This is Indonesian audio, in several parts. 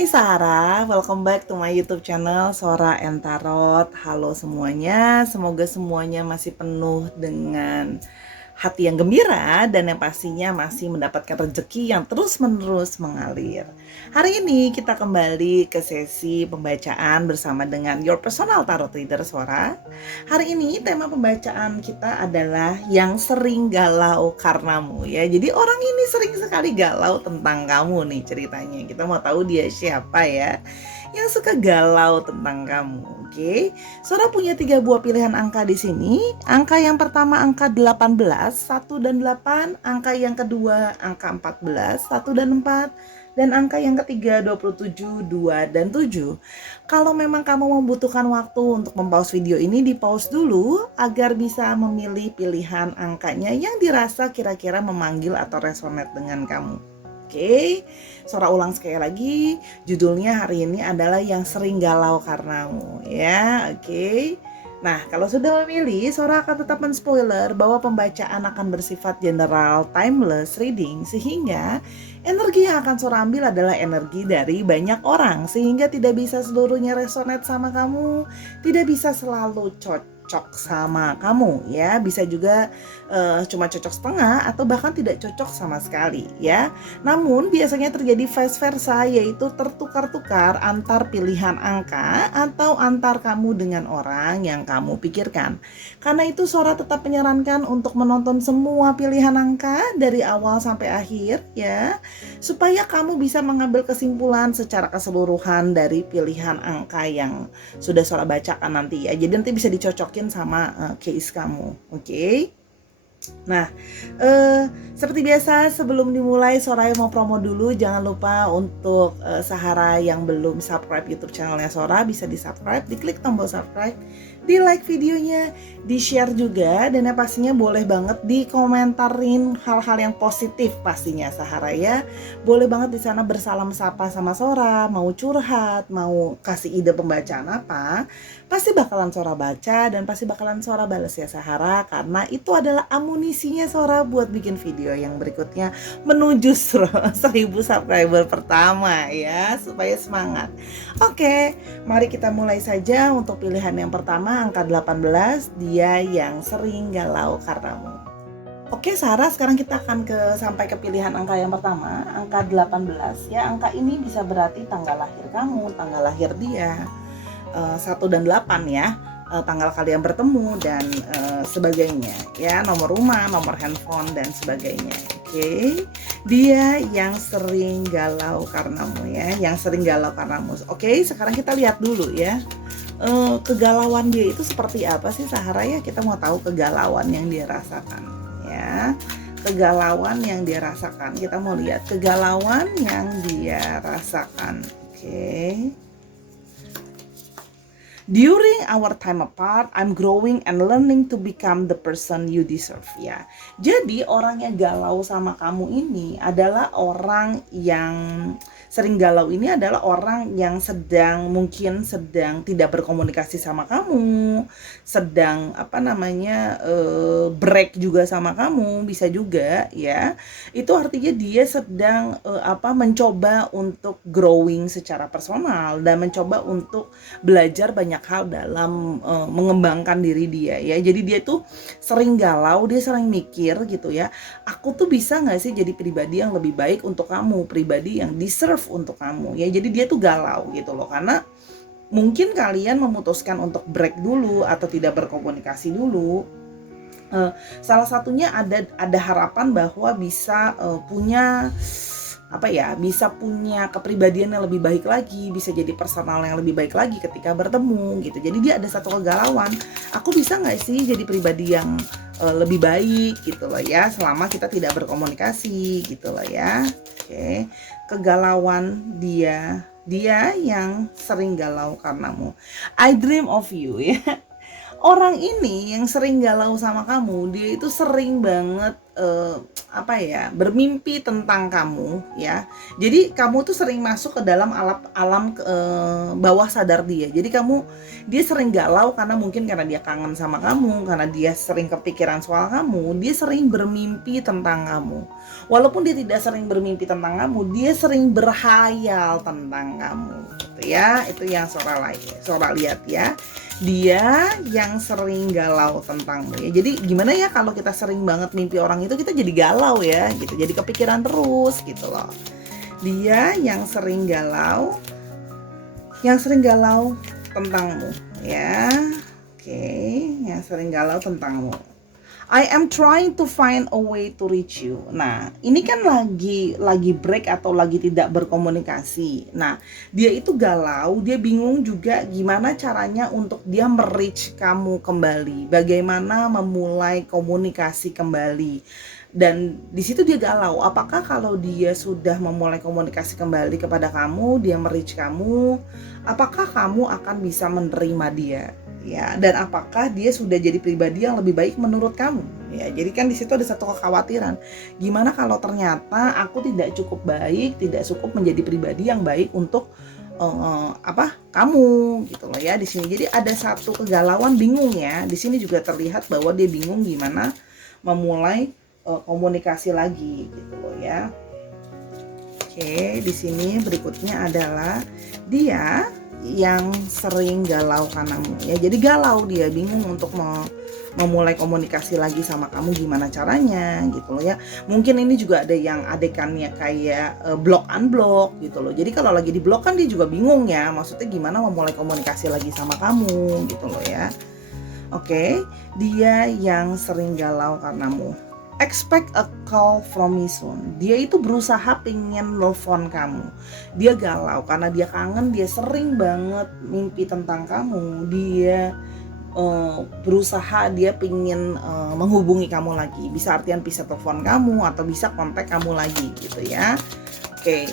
Hai Sarah, welcome back to my YouTube channel Sora and Tarot. Halo semuanya, semoga semuanya masih penuh dengan hati yang gembira dan yang pastinya masih mendapatkan rezeki yang terus-menerus mengalir. Hari ini kita kembali ke sesi pembacaan bersama dengan Your Personal Tarot Reader Sora. Hari ini tema pembacaan kita adalah yang sering galau karenamu ya. Jadi orang ini sering sekali galau tentang kamu nih ceritanya. Kita mau tahu dia siapa ya yang suka galau tentang kamu. Oke. Sora punya 3 buah pilihan angka di sini. Angka yang pertama angka 18, 1 dan 8, angka yang kedua angka 14, 1 dan 4, dan angka yang ketiga 27, 2 dan 7. Kalau memang kamu membutuhkan waktu untuk mempause video ini, di pause dulu agar bisa memilih pilihan angkanya yang dirasa kira-kira memanggil atau resonate dengan kamu. Oke, Sora ulang sekali lagi, judulnya hari ini adalah yang sering galau karenamu ya. Oke. Nah, kalau sudah memilih, Sora akan tetap men-spoiler bahwa pembacaan akan bersifat general, timeless reading, sehingga energi yang akan Sora ambil adalah energi dari banyak orang, sehingga tidak bisa seluruhnya resonate sama kamu, tidak bisa selalu cocok sama kamu ya, bisa juga cuma cocok setengah atau bahkan tidak cocok sama sekali ya. Namun biasanya terjadi vice versa, yaitu tertukar-tukar antar pilihan angka atau antar kamu dengan orang yang kamu pikirkan. Karena itu Sora tetap menyarankan untuk menonton semua pilihan angka dari awal sampai akhir ya, supaya kamu bisa mengambil kesimpulan secara keseluruhan dari pilihan angka yang sudah Sora bacakan nanti ya. Jadi nanti bisa dicocokin sama case kamu. Oke. Nah, seperti biasa sebelum dimulai Soraya mau promo dulu. Jangan lupa untuk Sahara yang belum subscribe YouTube channelnya Sora, bisa di subscribe, diklik tombol subscribe, di like videonya, di share juga, dan yang pastinya boleh banget dikomentarin hal-hal yang positif pastinya Sahara ya. Boleh banget di sana bersalam sapa sama Sora, mau curhat, mau kasih ide pembacaan apa, pasti bakalan Sora baca dan pasti bakalan Sora balas ya Sahara, karena itu adalah amunisinya Sora buat bikin video yang berikutnya menuju 1000 subscriber pertama ya, supaya semangat. Oke, mari kita mulai saja untuk pilihan yang pertama, angka 18, dia yang sering galau karenamu. Oke Sarah, sekarang kita akan sampai ke pilihan angka yang pertama, angka 18 ya. Angka ini bisa berarti tanggal lahir kamu, tanggal lahir dia, 1 dan 8 ya, tanggal kalian bertemu dan sebagainya ya, nomor rumah, nomor handphone dan sebagainya. Oke, dia yang sering galau karenamu ya, yang sering galau karenamu. Oke, sekarang kita lihat dulu ya, kegalauan dia itu seperti apa sih Sahara ya. Kita mau tahu kegalauan yang dia rasakan ya, kegalauan yang dia rasakan. Kita mau lihat kegalauan yang dia rasakan. Oke. During our time apart, I'm growing and learning to become the person you deserve ya. Jadi orang yang galau sama kamu ini adalah orang yang sering galau, ini adalah orang yang mungkin sedang tidak berkomunikasi sama kamu, sedang break juga sama kamu, bisa juga ya. Itu artinya dia sedang mencoba untuk growing secara personal dan mencoba untuk belajar banyak hal dalam mengembangkan diri dia ya. Jadi dia tuh sering galau, dia sering mikir gitu ya, aku tuh bisa gak sih jadi pribadi yang lebih baik untuk kamu, pribadi yang deserve untuk kamu ya. Jadi dia tuh galau gitu loh, karena mungkin kalian memutuskan untuk break dulu atau tidak berkomunikasi dulu. Salah satunya ada harapan bahwa bisa bisa punya kepribadian yang lebih baik lagi, bisa jadi personal yang lebih baik lagi ketika bertemu gitu. Jadi dia ada satu kegalauan, aku bisa nggak sih jadi pribadi yang lebih baik gitu loh ya, selama kita tidak berkomunikasi gitu loh ya. Oke, kegalauan dia yang sering galau karenamu. I dream of you ya. Orang ini yang sering galau sama kamu, dia itu sering banget bermimpi tentang kamu ya. Jadi kamu tuh sering masuk ke dalam alam bawah sadar dia. Jadi dia sering galau karena mungkin karena dia kangen sama kamu, karena dia sering kepikiran soal kamu, dia sering bermimpi tentang kamu. Walaupun dia tidak sering bermimpi tentang kamu, dia sering berhayal tentang kamu gitu ya. Itu yang Sora lihat ya. Dia yang sering galau tentangmu ya. Jadi gimana ya kalau kita sering banget mimpi orang itu, kita jadi galau ya gitu, jadi kepikiran terus gitu loh. Dia yang sering galau tentangmu ya. Oke, yang sering galau tentangmu. I am trying to find a way to reach you. Nah, ini kan lagi break atau lagi tidak berkomunikasi. Nah, dia itu galau, dia bingung juga gimana caranya untuk dia me-reach kamu kembali. Bagaimana memulai komunikasi kembali. Dan di situ dia galau. Apakah kalau dia sudah memulai komunikasi kembali kepada kamu, dia me-reach kamu, apakah kamu akan bisa menerima dia? Ya, dan apakah dia sudah jadi pribadi yang lebih baik menurut kamu? Ya, jadi kan di situ ada satu kekhawatiran. Gimana kalau ternyata aku tidak cukup baik, tidak cukup menjadi pribadi yang baik untuk kamu gitu loh ya di sini. Jadi ada satu kegalauan, bingung ya. Di sini juga terlihat bahwa dia bingung gimana memulai komunikasi lagi gitu loh ya. Oke, di sini berikutnya adalah dia yang sering galau karenamu ya. Jadi galau, dia bingung untuk memulai komunikasi lagi sama kamu, gimana caranya gitu loh ya. Mungkin ini juga ada yang adekannya kayak block unblock gitu loh. Jadi kalau lagi di blok kan dia juga bingung ya, maksudnya gimana memulai komunikasi lagi sama kamu gitu loh ya. Oke, dia yang sering galau karenamu. Expect a call from me soon. Dia itu berusaha pengen nelfon kamu. Dia galau karena dia kangen, dia sering banget mimpi tentang kamu. Dia berusaha, dia pengen menghubungi kamu lagi. Bisa artian bisa telepon kamu atau bisa kontak kamu lagi gitu ya. Oke,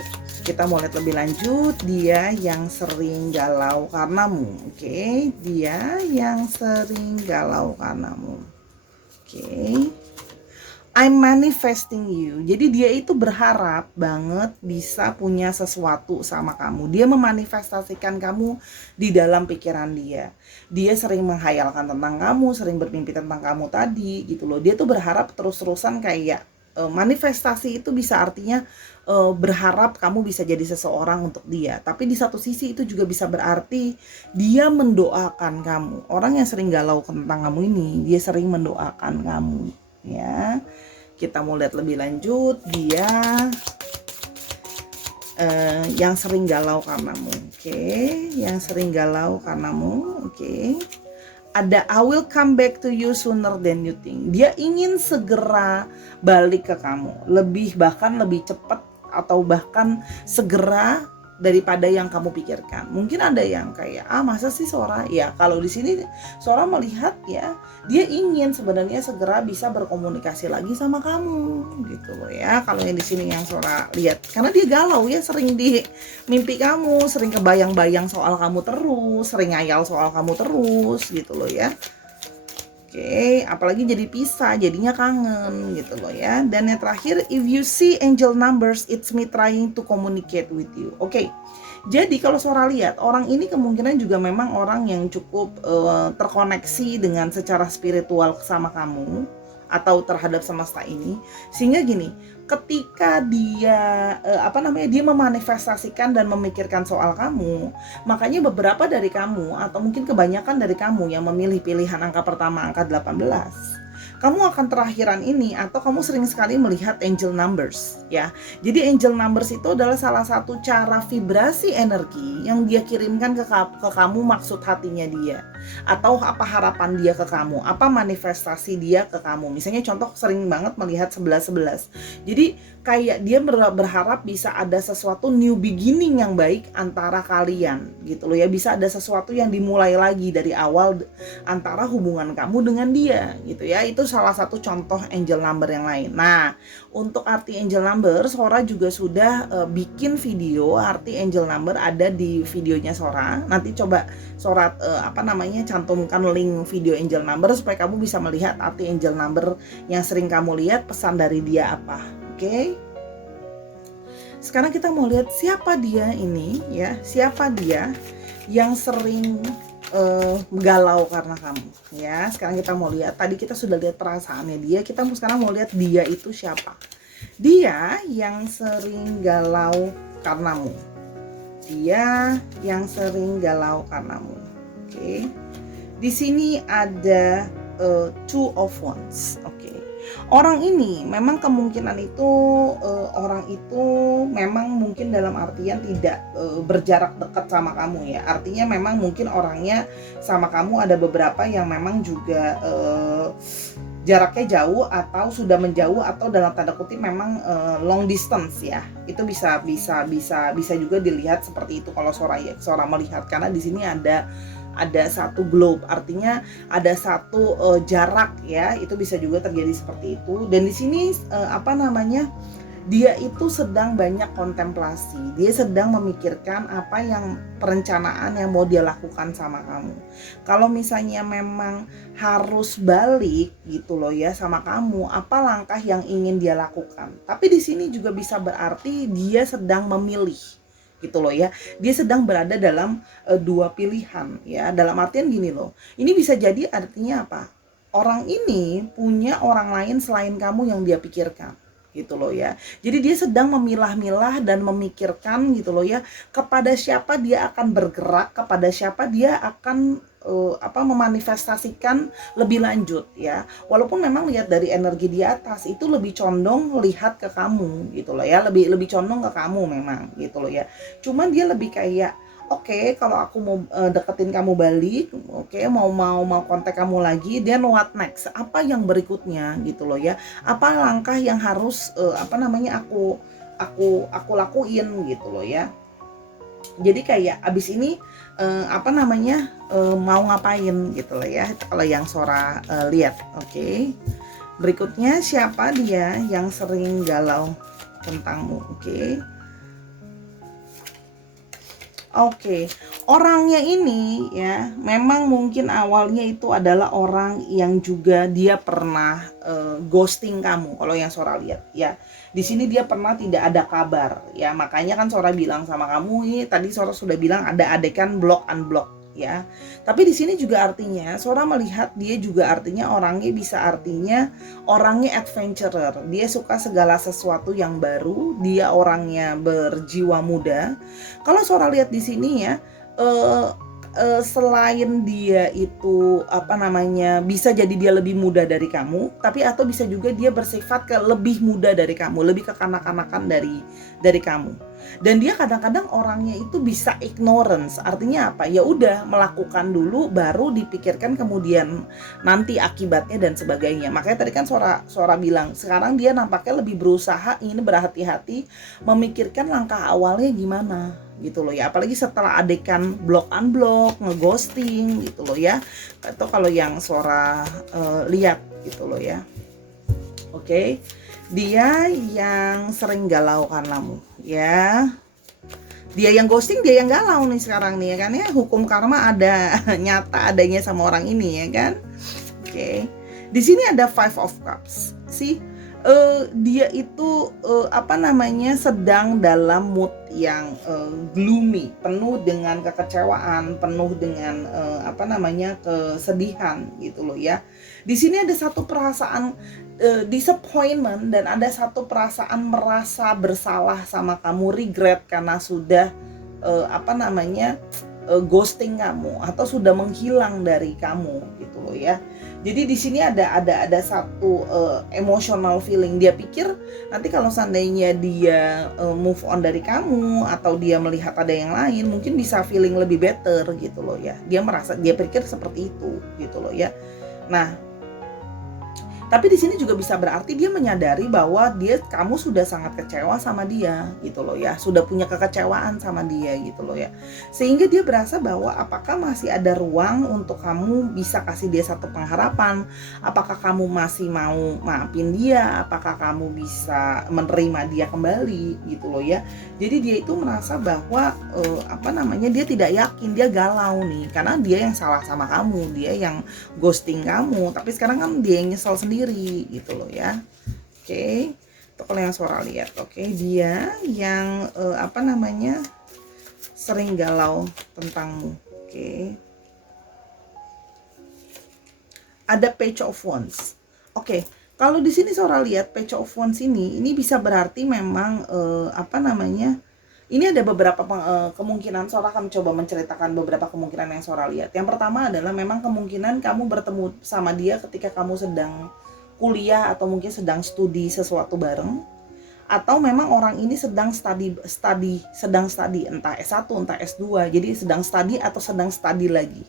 kita mau lihat lebih lanjut. Dia yang sering galau karenamu. Oke, dia yang sering galau karenamu. Oke. I'm manifesting you. Jadi dia itu berharap banget bisa punya sesuatu sama kamu. Dia memanifestasikan kamu di dalam pikiran dia. Dia sering menghayalkan tentang kamu, sering bermimpi tentang kamu tadi gitu loh. Dia tuh berharap terus-terusan kayak manifestasi itu bisa artinya berharap kamu bisa jadi seseorang untuk dia. Tapi di satu sisi itu juga bisa berarti dia mendoakan kamu. Orang yang sering galau tentang kamu ini, dia sering mendoakan kamu ya. Kita mau lihat lebih lanjut. Dia yang sering galau karenamu. Oke, yang sering galau karenamu. Oke. Ada I will come back to you sooner than you think. Dia ingin segera balik ke kamu, bahkan lebih cepat atau bahkan segera daripada yang kamu pikirkan. Mungkin ada yang kayak masa sih Sora? Ya, kalau di sini Sora melihat ya, dia ingin sebenarnya segera bisa berkomunikasi lagi sama kamu gitu loh ya. Kalau yang di sini yang Sora lihat, karena dia galau ya, sering di mimpi kamu, sering kebayang-bayang soal kamu terus, sering ngayal soal kamu terus gitu loh ya. Oke, apalagi jadi pisah, jadinya kangen gitu loh ya. Dan yang terakhir, if you see angel numbers, it's me trying to communicate with you. Oke, jadi kalau Sora lihat, orang ini kemungkinan juga memang orang yang cukup terkoneksi dengan secara spiritual sama kamu atau terhadap semesta ini. Sehingga gini, ketika dia dia memanifestasikan dan memikirkan soal kamu, makanya beberapa dari kamu atau mungkin kebanyakan dari kamu yang memilih pilihan angka pertama, angka 18, kamu akan terakhiran ini atau kamu sering sekali melihat angel numbers ya. Jadi angel numbers itu adalah salah satu cara vibrasi energi yang dia kirimkan ke kamu, maksud hatinya dia, atau apa harapan dia ke kamu, apa manifestasi dia ke kamu. Misalnya contoh, sering banget melihat 11-11. Jadi kayak dia berharap bisa ada sesuatu new beginning yang baik antara kalian gitu loh ya. Bisa ada sesuatu yang dimulai lagi dari awal antara hubungan kamu dengan dia gitu ya. Itu salah satu contoh angel number yang lain. Nah, untuk arti angel number, Sora juga sudah bikin video arti angel number, ada di videonya Sora. Nanti coba Sora cantumkan link video angel number supaya kamu bisa melihat arti angel number yang sering kamu lihat, pesan dari dia apa. Oke? Sekarang kita mau lihat siapa dia ini ya, siapa dia yang sering galau karena kamu ya. Sekarang kita mau lihat, tadi kita sudah lihat perasaannya dia, kita sekarang mau lihat dia itu siapa. Dia yang sering galau karenamu. Dia yang sering galau karenamu. Oke. Di sini ada two of wands. Oke. Orang ini memang kemungkinan itu orang itu memang mungkin dalam artian tidak berjarak dekat sama kamu ya. Artinya memang mungkin orangnya sama kamu ada beberapa yang memang juga jaraknya jauh atau sudah menjauh, atau dalam tanda kutip memang long distance ya. Itu bisa juga dilihat seperti itu kalau Sora melihat, karena di sini ada satu globe, artinya ada satu jarak ya. Itu bisa juga terjadi seperti itu. Dan di sini dia itu sedang banyak kontemplasi, dia sedang memikirkan apa yang perencanaan yang mau dia lakukan sama kamu. Kalau misalnya memang harus balik gitu loh ya sama kamu, apa langkah yang ingin dia lakukan. Tapi di sini juga bisa berarti dia sedang memilih gitu loh ya. Dia sedang berada dalam dua pilihan ya. Dalam artian gini loh, ini bisa jadi artinya apa? Orang ini punya orang lain selain kamu yang dia pikirkan gitu loh ya. Jadi dia sedang memilah-milah dan memikirkan gitu loh ya, kepada siapa dia akan bergerak, kepada siapa dia akan memanifestasikan lebih lanjut ya. Walaupun memang lihat dari energi di atas itu lebih condong lihat ke kamu gitu loh ya, lebih condong ke kamu memang gitu loh ya. Cuman dia lebih kayak oke, kalau aku mau deketin kamu balik, oke, mau kontak kamu lagi, then what next? Apa yang berikutnya gitu loh ya? Apa langkah yang harus aku lakuin gitu loh ya? Jadi kayak abis ini mau ngapain gitu loh ya? Kalau yang Sora lihat, oke. Berikutnya siapa dia yang sering galau tentangmu, oke? Oke, orangnya ini ya memang mungkin awalnya itu adalah orang yang juga dia pernah ghosting kamu. Kalau yang Sora lihat ya, di sini dia pernah tidak ada kabar ya. Makanya kan Sora bilang sama kamu ini tadi, Sora sudah bilang ada adegan block unblock ya. Tapi di sini juga artinya Sora melihat dia juga artinya orangnya bisa artinya orangnya adventurer. Dia suka segala sesuatu yang baru, dia orangnya berjiwa muda. Kalau Sora lihat di sini ya, selain dia itu bisa jadi dia lebih muda dari kamu, tapi atau bisa juga dia bersifat ke lebih muda dari kamu, lebih kekanak-kanakan dari kamu. Dan dia kadang-kadang orangnya itu bisa ignorance, artinya apa? Ya udah melakukan dulu baru dipikirkan kemudian nanti akibatnya dan sebagainya. Makanya tadi kan Sora bilang sekarang dia nampaknya lebih berusaha ingin berhati-hati memikirkan langkah awalnya gimana gitu loh ya, apalagi setelah adegan block unblock, ngeghosting gitu loh ya. Atau kalau yang Sora lihat gitu loh ya. Oke. Dia yang sering galau karenamu ya. Dia yang ghosting, dia yang galau nih sekarang nih ya kan ya. Hukum karma ada nyata adanya sama orang ini ya kan. Oke. Di sini ada Five of Cups. Dia itu sedang dalam mood yang gloomy, penuh dengan kekecewaan, penuh dengan kesedihan gitu loh ya. Di sini ada satu perasaan disappointment dan ada satu perasaan merasa bersalah sama kamu, regret karena sudah ghosting kamu atau sudah menghilang dari kamu gitu loh ya. Jadi di sini ada satu emotional feeling. Dia pikir nanti kalau seandainya dia move on dari kamu atau dia melihat ada yang lain, mungkin bisa feeling lebih better gitu loh ya. Dia pikir seperti itu gitu loh ya. Nah, Tapi di sini juga bisa berarti dia menyadari bahwa kamu sudah sangat kecewa sama dia gitu loh ya, sudah punya kekecewaan sama dia gitu loh ya. Sehingga dia berasa bahwa apakah masih ada ruang untuk kamu bisa kasih dia satu pengharapan, apakah kamu masih mau maafin dia, apakah kamu bisa menerima dia kembali gitu loh ya. Jadi dia itu merasa bahwa dia tidak yakin, dia galau nih karena dia yang salah sama kamu, dia yang ghosting kamu, tapi sekarang kan dia yang nyesel sendiri gitu loh ya. Oke, itu kalau yang Sora lihat. Oke, dia yang sering galau tentangmu. Oke, ada Page of Wands. Oke, kalau di sini Sora lihat Page of Wands ini bisa berarti memang ini ada beberapa kemungkinan. Sora akan coba menceritakan beberapa kemungkinan yang Sora lihat. Yang pertama adalah memang kemungkinan kamu bertemu sama dia ketika kamu sedang kuliah atau mungkin sedang studi sesuatu bareng, atau memang orang ini sedang studi entah S1 entah S2, jadi sedang studi atau sedang studi lagi.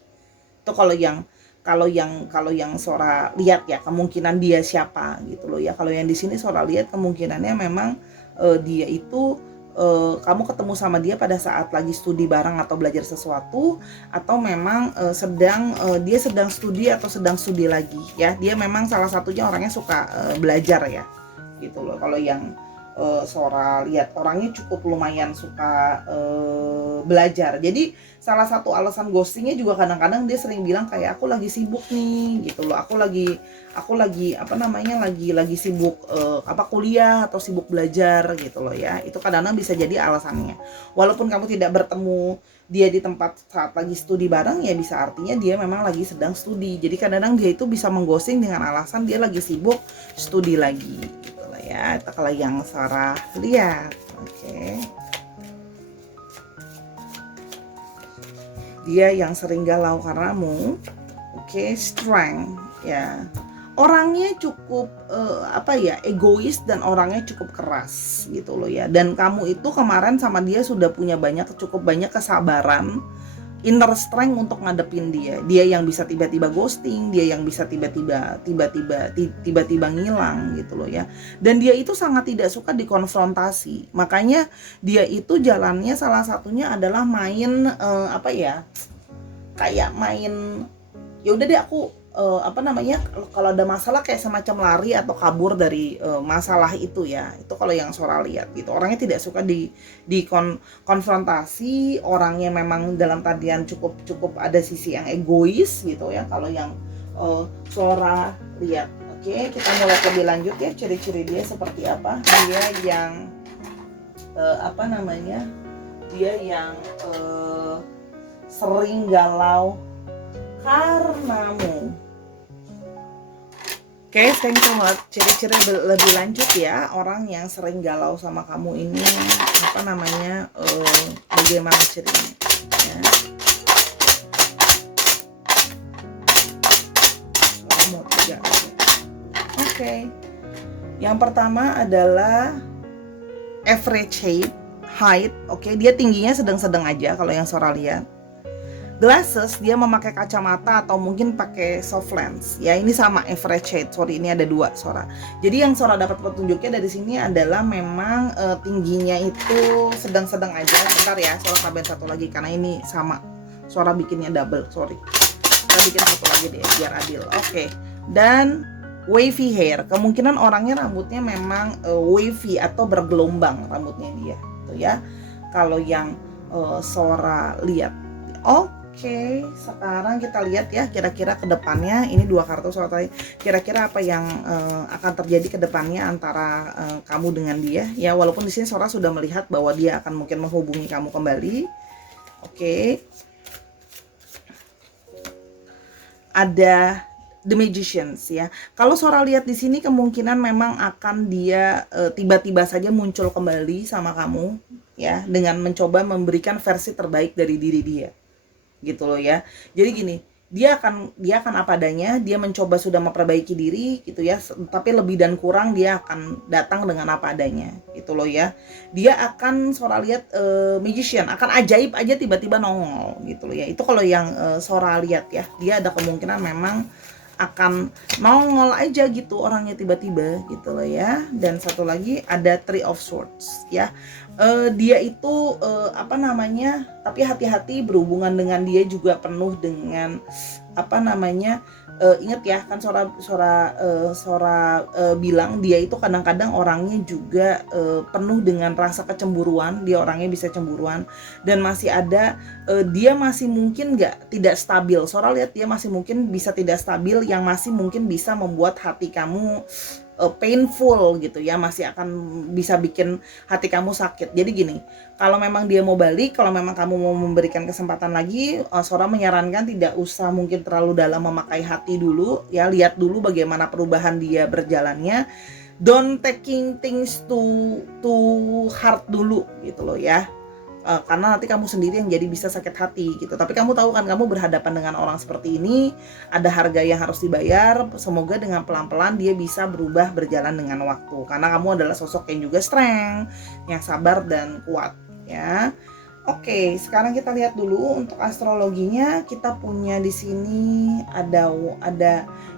Itu kalau yang Sora lihat ya, kemungkinan dia siapa gitu loh ya. Kalau yang di sini Sora lihat kemungkinannya memang dia itu kamu ketemu sama dia pada saat lagi studi bareng atau belajar sesuatu, atau memang dia sedang studi atau sedang studi lagi ya. Dia memang salah satunya orangnya suka belajar ya gitu loh. Kalau yang Sora lihat orangnya cukup lumayan suka belajar. Jadi salah satu alasan ghostingnya juga kadang-kadang dia sering bilang kayak aku lagi sibuk nih gitu loh. Aku lagi lagi sibuk kuliah atau sibuk belajar gitu loh ya. Itu kadang-kadang bisa jadi alasannya. Walaupun kamu tidak bertemu dia di tempat saat lagi studi bareng, ya bisa artinya dia memang lagi sedang studi. Jadi kadang-kadang dia itu bisa mengghosting dengan alasan dia lagi sibuk studi lagi gitu loh ya. Itu kalau yang Sarah lihat. Oke. Dia yang sering galau karenamu. Oke, strength ya. Orangnya cukup egois dan orangnya cukup keras gitu loh ya. Dan kamu itu kemarin sama dia sudah punya cukup banyak kesabaran, inner strength untuk ngadepin dia. Dia yang bisa tiba-tiba ghosting, dia yang bisa tiba-tiba ngilang gitu loh ya. Dan dia itu sangat tidak suka dikonfrontasi. Makanya dia itu jalannya salah satunya adalah main kayak main ya udah deh aku kalau ada masalah kayak semacam lari atau kabur dari masalah itu ya. Itu kalau yang Sora lihat gitu. Orangnya tidak suka konfrontasi, orangnya memang dalam tadian cukup ada sisi yang egois gitu ya kalau yang Sora lihat. Oke, kita mulai lebih lanjut ya, ciri-ciri dia seperti apa. Dia yang dia yang sering galau karenamu. Oke, sekarang kita mulai ciri-ciri lebih lanjut ya. Orang yang sering galau sama kamu ini bagaimana cirinya ya. Oke. Yang pertama adalah average height. Oke, dia tingginya sedang-sedang aja kalau yang Sora lihat. Glasses, dia memakai kacamata atau mungkin pakai soft lens ya. Ini sama average height. Sorry, ini ada dua Sora. Jadi yang Sora dapat petunjuknya dari sini adalah memang tingginya itu sedang-sedang aja. Bentar ya, Sora tambahin satu lagi karena ini sama. Sora bikinnya double, sorry. Kita bikin satu lagi deh biar adil. Oke. Dan wavy hair, kemungkinan orangnya rambutnya memang wavy atau bergelombang rambutnya dia tuh ya. Kalau yang Sora lihat. Oke, sekarang kita lihat ya kira-kira ke depannya. Ini dua kartu soal tadi. Kira-kira apa yang akan terjadi ke depannya antara kamu dengan dia ya. Walaupun di sini Sora sudah melihat bahwa dia akan mungkin menghubungi kamu kembali. Oke. Ada The Magicians ya. Kalau Sora lihat di sini kemungkinan memang akan dia tiba-tiba saja muncul kembali sama kamu ya, dengan mencoba memberikan versi terbaik dari diri dia. Gitu loh ya. Jadi gini, dia akan apa adanya, dia mencoba sudah memperbaiki diri gitu ya, tapi lebih dan kurang dia akan datang dengan apa adanya gitu loh ya. Dia akan Sora lihat magician, akan ajaib aja tiba-tiba nongol gitu loh ya. Itu kalau yang Sora lihat ya, dia ada kemungkinan memang akan nongol aja gitu orangnya tiba-tiba gitu loh ya. Dan satu lagi ada Three of Swords ya. Dia itu apa namanya, tapi hati-hati berhubungan dengan dia juga penuh dengan apa namanya, ingat ya kan Sora bilang dia itu kadang-kadang orangnya juga penuh dengan rasa kecemburuan. Dia orangnya bisa cemburuan dan masih ada dia masih mungkin tidak stabil. Sora lihat dia masih mungkin bisa tidak stabil, yang masih mungkin bisa membuat hati kamu painful gitu ya, masih akan bisa bikin hati kamu sakit. Jadi gini, kalau memang dia mau balik, kalau memang kamu mau memberikan kesempatan lagi, Sora menyarankan tidak usah mungkin terlalu dalam memakai hati dulu ya, lihat dulu bagaimana perubahan dia berjalannya. Don't taking things too hard dulu gitu loh ya. Karena nanti kamu sendiri yang jadi bisa sakit hati gitu. Tapi kamu tahu kan, kamu berhadapan dengan orang seperti ini, ada harga yang harus dibayar. Semoga dengan pelan-pelan dia bisa berubah berjalan dengan waktu. Karena kamu adalah sosok yang juga strength, yang sabar dan kuat ya. Oke, sekarang kita lihat dulu untuk astrologinya. Kita punya di sini ada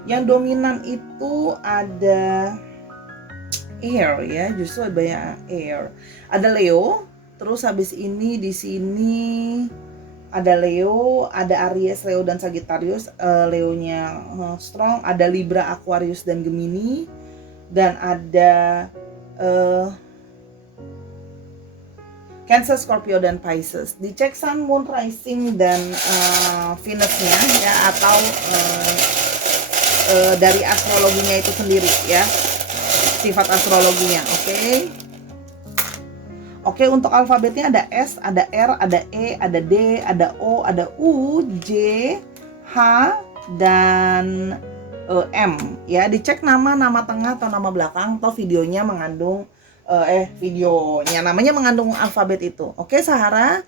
yang dominan itu ada air ya, justru banyak air. Ada Leo. Terus habis ini di sini ada Leo, ada Aries, Leo dan Sagittarius. Leonya strong, ada Libra, Aquarius dan Gemini, dan ada Cancer, Scorpio dan Pisces. Dicek Sun, Moon, Rising dan Venusnya ya, atau dari astrologinya itu sendiri ya, sifat astrologinya. Oke, untuk alfabetnya ada S, ada R, ada E, ada D, ada O, ada U, J, H, dan M. Ya, dicek nama tengah atau nama belakang, atau videonya mengandung namanya mengandung alfabet itu. Oke, Sahara.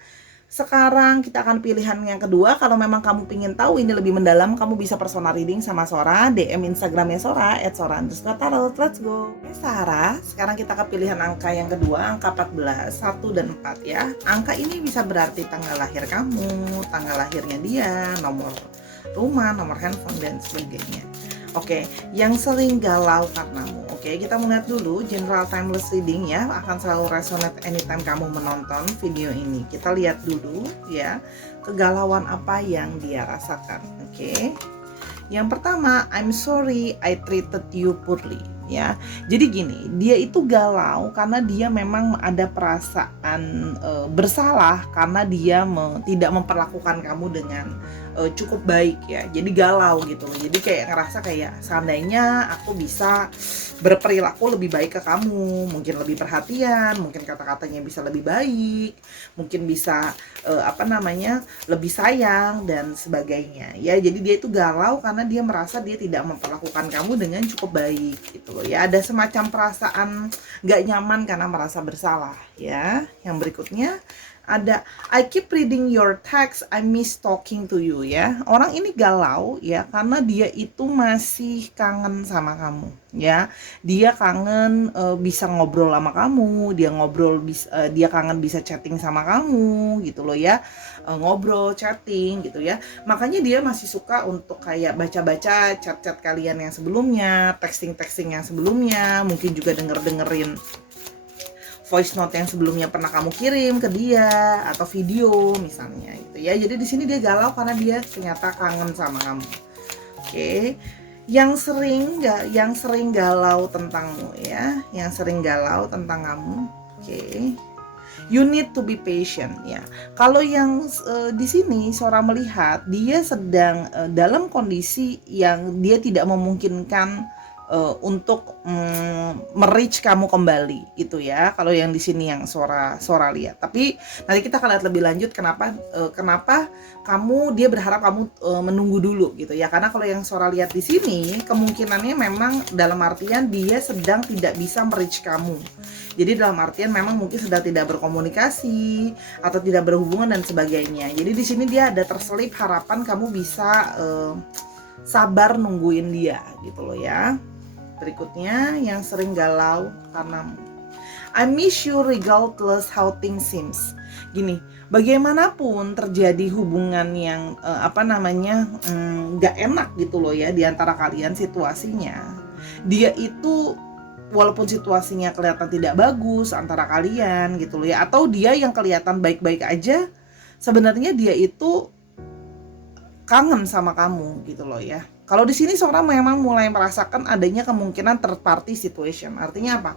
Sekarang kita akan pilihan yang kedua. Kalau memang kamu ingin tahu ini lebih mendalam, kamu bisa personal reading sama Sora, DM Instagramnya Sora @sora_tarot. Let's go. Oke, Sarah, sekarang kita ke pilihan angka yang kedua, angka 14, 1 dan 4 ya. Angka ini bisa berarti tanggal lahir kamu, tanggal lahirnya dia, nomor rumah, nomor handphone dan sebagainya. Oke, yang sering galau karenamu. Oke, kita melihat dulu general timeless reading ya, akan selalu resonate anytime kamu menonton video ini. Kita lihat dulu ya, kegalauan apa yang dia rasakan. Oke. Yang pertama, I'm sorry I treated you poorly ya. Jadi gini, dia itu galau karena dia memang ada perasaan bersalah karena dia tidak memperlakukan kamu dengan cukup baik ya. Jadi galau gitu loh. Jadi kayak ngerasa kayak seandainya aku bisa berperilaku lebih baik ke kamu, mungkin lebih perhatian, mungkin kata-katanya bisa lebih baik, mungkin bisa lebih sayang dan sebagainya ya. Jadi dia itu galau karena dia merasa dia tidak memperlakukan kamu dengan cukup baik gitu loh ya. Ada semacam perasaan gak nyaman karena merasa bersalah ya. Yang berikutnya ada I keep reading your text, I miss talking to you ya. Orang ini galau ya karena dia itu masih kangen sama kamu ya. Dia kangen bisa ngobrol sama kamu, dia kangen bisa chatting sama kamu gitu loh ya. Ngobrol, chatting gitu ya. Makanya dia masih suka untuk kayak baca-baca chat-chat kalian yang sebelumnya, texting-texting yang sebelumnya, mungkin juga denger-dengerin voice note yang sebelumnya pernah kamu kirim ke dia, atau video misalnya gitu ya. Jadi di sini dia galau karena dia ternyata kangen sama kamu. Oke. Yang sering galau tentangmu ya, yang sering galau tentang kamu. Oke. You need to be patient ya. Kalau yang di sini Sora melihat dia sedang dalam kondisi yang dia tidak memungkinkan untuk merich kamu kembali gitu ya. Kalau yang di sini yang Sora lihat. Tapi nanti kita akan lihat lebih lanjut kenapa dia berharap kamu menunggu dulu gitu ya. Karena kalau yang Sora lihat di sini kemungkinannya memang dalam artian dia sedang tidak bisa merich kamu. Jadi dalam artian memang mungkin sedang tidak berkomunikasi atau tidak berhubungan dan sebagainya. Jadi di sini dia ada terselip harapan kamu bisa sabar nungguin dia gitu loh ya. Berikutnya yang sering galau karenamu. I miss you regardless how things seems. Gini, bagaimanapun terjadi hubungan yang nggak enak gitu loh ya di antara kalian situasinya, dia itu walaupun situasinya kelihatan tidak bagus antara kalian gitu loh ya, atau dia yang kelihatan baik-baik aja, sebenarnya dia itu kangen sama kamu gitu loh ya. Kalau di sini seorang memang mulai merasakan adanya kemungkinan third party situation. Artinya apa?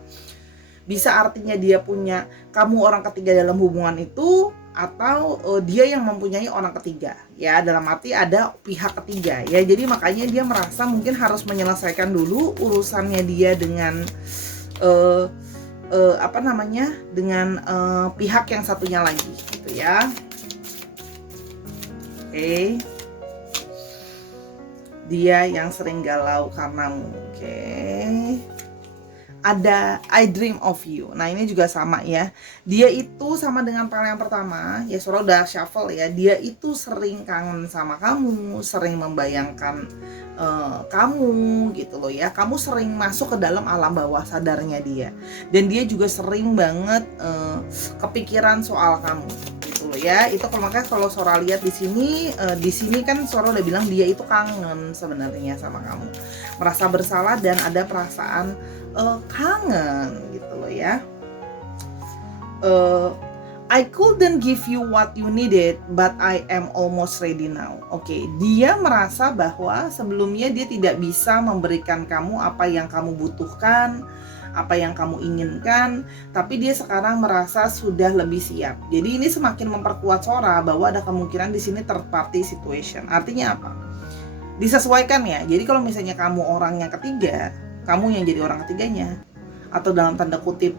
Bisa artinya dia punya kamu orang ketiga dalam hubungan itu, atau dia yang mempunyai orang ketiga ya, dalam arti ada pihak ketiga ya. Jadi makanya dia merasa mungkin harus menyelesaikan dulu urusannya dia dengan dengan pihak yang satunya lagi gitu ya. Oke. Dia yang sering galau karenamu. Oke. Ada I dream of you. Nah ini juga sama ya. Dia itu sama dengan panel yang pertama. Ya Sora udah shuffle ya. Dia itu sering kangen sama kamu, sering membayangkan kamu gitu loh ya. Kamu sering masuk ke dalam alam bawah sadarnya dia. Dan dia juga sering banget kepikiran soal kamu gitu loh ya. Itu makanya kalau Sora lihat di sini kan Sora udah bilang dia itu kangen sebenarnya sama kamu. Merasa bersalah dan ada perasaan kangen gitu loh ya. I couldn't give you what you needed, but I am almost ready now. Oke, dia merasa bahwa sebelumnya dia tidak bisa memberikan kamu apa yang kamu butuhkan, apa yang kamu inginkan, tapi dia sekarang merasa sudah lebih siap. Jadi ini semakin memperkuat Sora bahwa ada kemungkinan di sini third party situation. Artinya apa? Disesuaikan ya. Jadi kalau misalnya kamu orang yang ketiga, kamu yang jadi orang ketiganya, atau dalam tanda kutip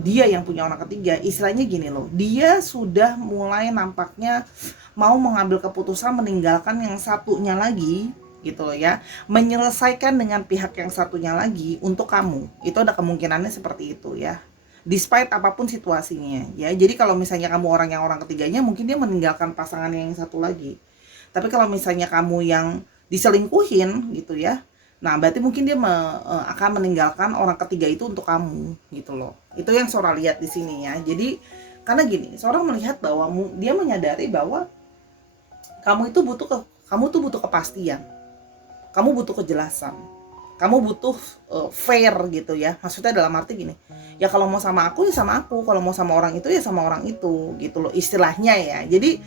dia yang punya orang ketiga, istilahnya gini loh, dia sudah mulai nampaknya mau mengambil keputusan meninggalkan yang satunya lagi gitu loh ya, menyelesaikan dengan pihak yang satunya lagi untuk kamu. Itu ada kemungkinannya seperti itu ya, despite apapun situasinya ya. Jadi kalau misalnya kamu orang ketiganya, mungkin dia meninggalkan pasangan yang satu lagi. Tapi kalau misalnya kamu yang diselingkuhin gitu ya, nah berarti mungkin dia akan meninggalkan orang ketiga itu untuk kamu gitu loh. Itu yang Sora lihat di sini ya. Jadi karena gini, Sora melihat bahwa dia menyadari bahwa kamu itu butuh kepastian, kamu butuh kejelasan, kamu butuh fair gitu ya. Maksudnya dalam arti gini, ya kalau mau sama aku ya sama aku, kalau mau sama orang itu ya sama orang itu gitu loh istilahnya ya. Jadi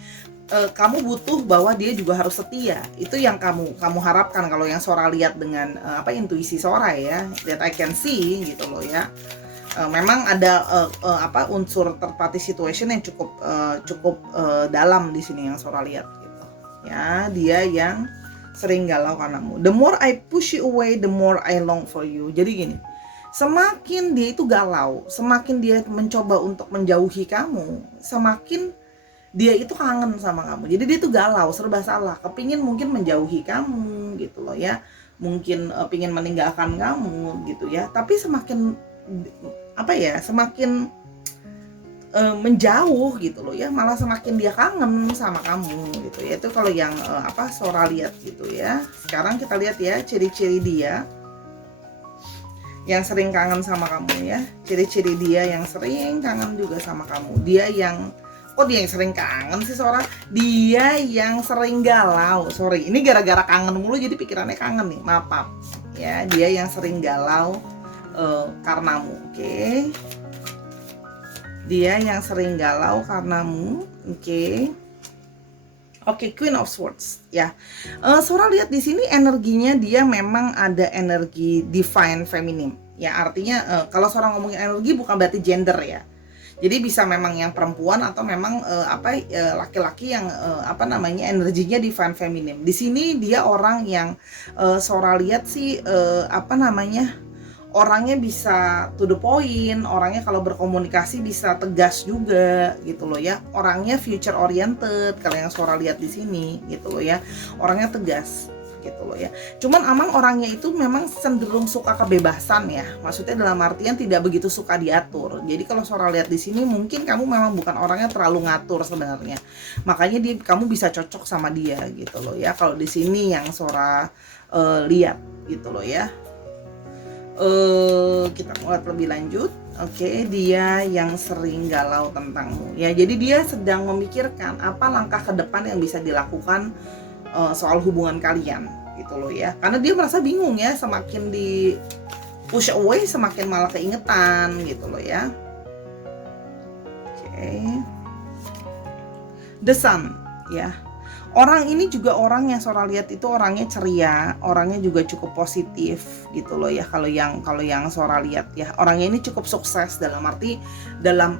kamu butuh bahwa dia juga harus setia. Itu yang kamu harapkan kalau yang Sora lihat dengan intuisi Sora ya, that I can see gitu loh ya. Memang ada unsur third party situation yang cukup dalam di sini yang Sora lihat gitu. Ya, dia yang sering galau karenamu. The more I push you away, the more I long for you. Jadi gini, semakin dia itu galau, semakin dia mencoba untuk menjauhi kamu, semakin dia itu kangen sama kamu. Jadi dia tuh galau, serba salah, kepingin mungkin menjauhi kamu gitu loh ya, mungkin pingin meninggalkan kamu gitu ya. Tapi semakin menjauh gitu loh ya, malah semakin dia kangen sama kamu gitu ya. Itu kalau yang Sora lihat gitu ya. Sekarang kita lihat ya ciri-ciri dia yang sering kangen sama kamu ya. Ciri-ciri dia yang sering kangen juga sama kamu. Dia yang dia yang sering kangen sih Sora. Dia yang sering galau. Sorry, ini gara-gara kangen mulu jadi pikirannya kangen nih. Maaf ya. Dia yang sering galau karenamu. Oke. Dia yang sering galau karenamu. Oke, Queen of Swords ya. Sora lihat di sini energinya dia memang ada energi divine feminine. Ya artinya kalau Sora ngomongin energi bukan berarti gender ya. Jadi bisa memang yang perempuan atau memang laki-laki yang energinya divine feminine. Di sini dia orang yang Sora lihat sih orangnya bisa to the point, orangnya kalau berkomunikasi bisa tegas juga gitu loh ya. Orangnya future oriented kalau yang Sora lihat di sini gitu loh ya. Orangnya tegas gitu loh ya. Cuman Amang orangnya itu memang cenderung suka kebebasan ya. Maksudnya dalam artian tidak begitu suka diatur. Jadi kalau Sora lihat di sini mungkin kamu memang bukan orangnya terlalu ngatur sebenarnya. Makanya kamu bisa cocok sama dia gitu loh ya. Kalau di sini yang Sora lihat gitu loh ya. Kita lihat lebih lanjut. Oke, dia yang sering galau tentangmu. Ya, jadi dia sedang memikirkan apa langkah ke depan yang bisa dilakukan soal hubungan kalian gitu loh ya. Karena dia merasa bingung ya, semakin di push away semakin malah keingetan gitu loh ya. Oke. The Sun ya. Orang ini juga orang yang Sora lihat itu orangnya ceria, orangnya juga cukup positif gitu loh ya. Kalau yang Sora lihat ya, orangnya ini cukup sukses dalam arti dalam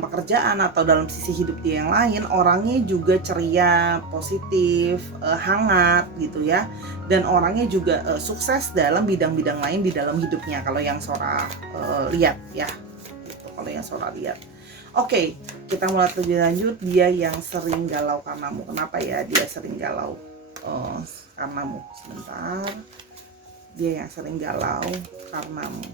pekerjaan atau dalam sisi hidup dia yang lain, orangnya juga ceria, positif, hangat gitu ya. Dan orangnya juga sukses dalam bidang-bidang lain di dalam hidupnya kalau yang Sora lihat ya. Gitu, kalau yang Sora lihat. Oke, kita mulai lebih lanjut. Dia yang sering galau karenamu. Kenapa ya dia sering galau karenamu? Sebentar. Dia yang sering galau karenamu.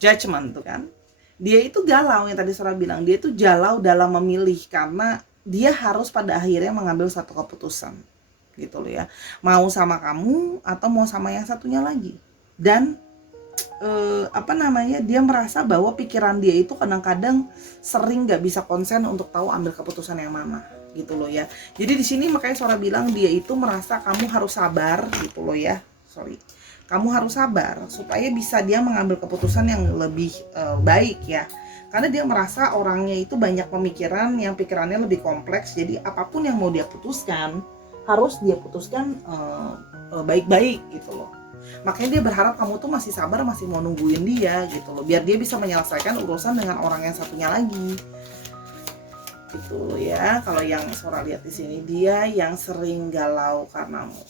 Judgment tuh kan. Dia itu galau, yang tadi Sora bilang. Dia itu galau dalam memilih karena dia harus pada akhirnya mengambil satu keputusan. Gitu loh ya. Mau sama kamu atau mau sama yang satunya lagi. Dan dia merasa bahwa pikiran dia itu kadang-kadang sering nggak bisa konsen untuk tahu ambil keputusan yang mana gitu loh ya. Jadi di sini makanya Sora bilang dia itu merasa kamu harus sabar gitu loh ya. Kamu harus sabar supaya bisa dia mengambil keputusan yang lebih baik ya. Karena dia merasa orangnya itu banyak pemikiran yang pikirannya lebih kompleks. Jadi apapun yang mau dia putuskan harus dia putuskan baik-baik gitu loh. Makanya dia berharap kamu tuh masih sabar, masih mau nungguin dia gitu loh, biar dia bisa menyelesaikan urusan dengan orang yang satunya lagi gitu loh ya. Kalau yang Sora lihat di sini, dia yang sering galau karenamu.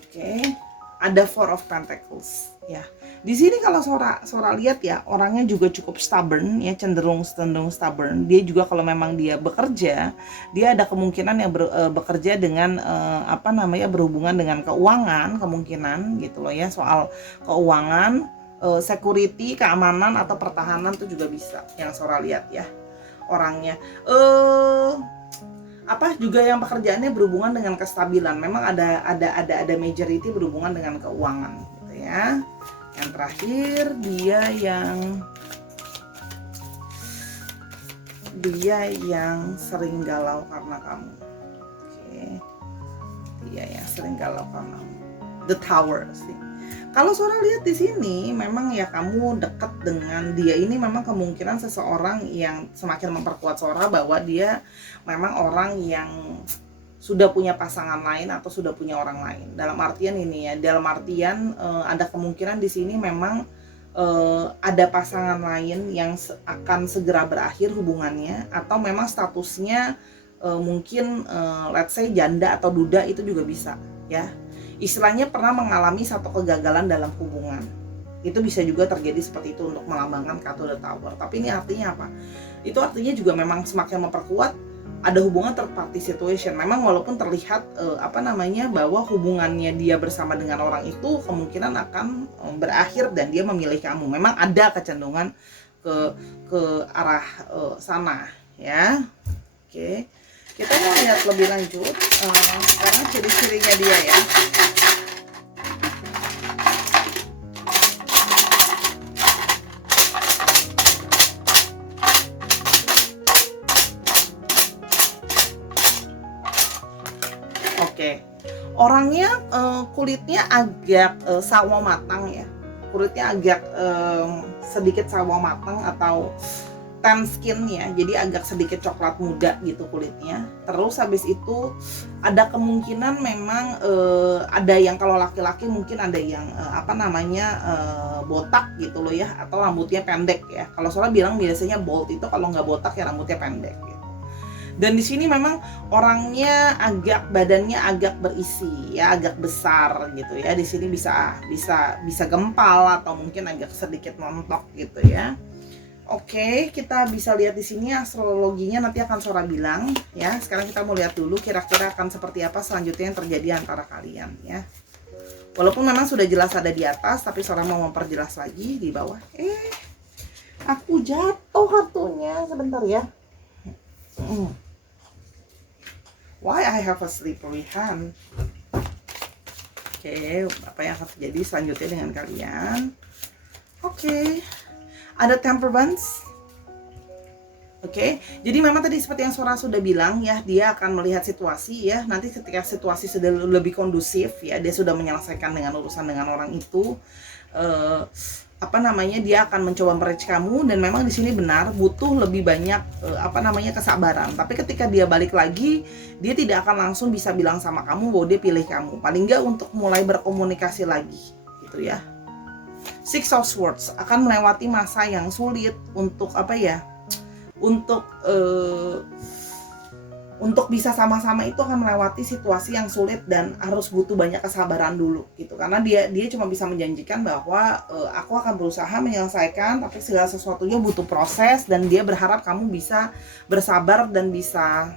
Oke. Ada Four of Pentacles ya. Di sini kalau Sora lihat ya, orangnya juga cukup stubborn ya, cenderung stubborn. Dia juga kalau memang dia bekerja, dia ada kemungkinan yang bekerja dengan berhubungan dengan keuangan, kemungkinan gitu loh ya, soal keuangan, security, keamanan atau pertahanan tuh juga bisa yang Sora lihat ya. Orangnya juga yang pekerjaannya berhubungan dengan kestabilan. Memang ada majority berhubungan dengan keuangan gitu ya. Yang terakhir dia yang sering galau karena kamu. Oke. Dia yang sering galau karena kamu. The Tower sih. Kalau Sora lihat di sini, memang ya kamu dekat dengan dia ini, memang kemungkinan seseorang yang semakin memperkuat Sora bahwa dia memang orang yang sudah punya pasangan lain atau sudah punya orang lain. Dalam artian ini ya, ada kemungkinan di sini memang ada pasangan lain yang akan segera berakhir hubungannya, atau memang statusnya mungkin let's say janda atau duda, itu juga bisa ya. Istilahnya pernah mengalami satu kegagalan dalam hubungan. Itu bisa juga terjadi seperti itu untuk melambangkan kartu The Tower. Tapi ini artinya apa? Itu artinya juga memang semakin memperkuat ada hubungan third party situation. Memang walaupun terlihat bahwa hubungannya dia bersama dengan orang itu kemungkinan akan berakhir dan dia memilih kamu. Memang ada kecenderungan ke arah sana ya. Oke. Kita mau lihat lebih lanjut sekarang ciri-cirinya dia ya. Oke. Orangnya kulitnya agak sawo matang ya. Kulitnya agak sedikit sawo matang atau tan skin ya, jadi agak sedikit coklat muda gitu kulitnya. Terus habis itu ada kemungkinan memang ada yang kalau laki-laki mungkin ada yang botak gitu loh ya, atau rambutnya pendek ya. Kalau Sora bilang biasanya bald itu kalau nggak botak ya rambutnya pendek gitu. Dan di sini memang orangnya badannya agak berisi ya, agak besar gitu ya. Di sini bisa gempal atau mungkin agak sedikit montok gitu ya. Oke, kita bisa lihat di sini astrologinya nanti akan Sora bilang ya. Sekarang kita mau lihat dulu kira-kira akan seperti apa selanjutnya yang terjadi antara kalian ya. Walaupun memang sudah jelas ada di atas, tapi Sora mau memperjelas lagi di bawah. Aku jatuh kartunya, sebentar ya. Why I have a slippery hand? Oke, apa yang akan terjadi selanjutnya dengan kalian? Oke, ada Temperance. Oke, jadi memang tadi seperti yang Sora sudah bilang ya, dia akan melihat situasi ya. Nanti ketika situasi sudah lebih kondusif ya, dia sudah menyelesaikan dengan urusan dengan orang itu. Dia akan mencoba merage kamu, dan memang di sini benar butuh lebih banyak kesabaran. Tapi ketika dia balik lagi, dia tidak akan langsung bisa bilang sama kamu bahwa dia pilih kamu. Paling nggak untuk mulai berkomunikasi lagi, gitu ya. Six of Swords akan melewati masa yang sulit untuk untuk bisa sama-sama itu akan melewati situasi yang sulit dan harus butuh banyak kesabaran dulu gitu, karena dia cuma bisa menjanjikan bahwa aku akan berusaha menyelesaikan, tapi segala sesuatunya butuh proses, dan dia berharap kamu bisa bersabar dan bisa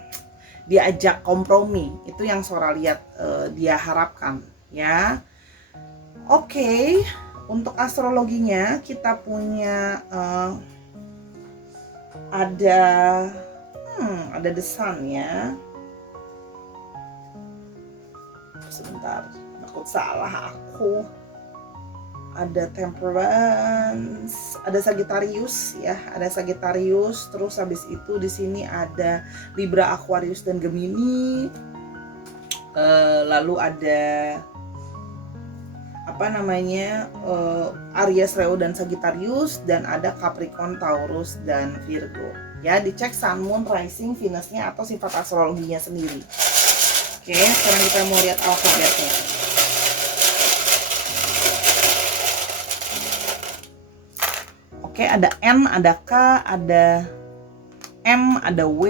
diajak kompromi. Itu yang Sora lihat dia harapkan ya. Oke, untuk astrologinya kita punya ada The Sun ya. Sebentar, takut salah aku. Ada Temperance, ada Sagittarius ya, ada Sagittarius. Terus habis itu di sini ada Libra, Aquarius dan Gemini. Lalu ada Aries, Leo dan Sagittarius, dan ada Capricorn, Taurus dan Virgo. Ya, dicek Sun, Moon, Rising, Venusnya atau sifat astrologinya sendiri. Oke, sekarang kita mau lihat alfabetnya. Oke, ada N, ada K, ada M, ada W,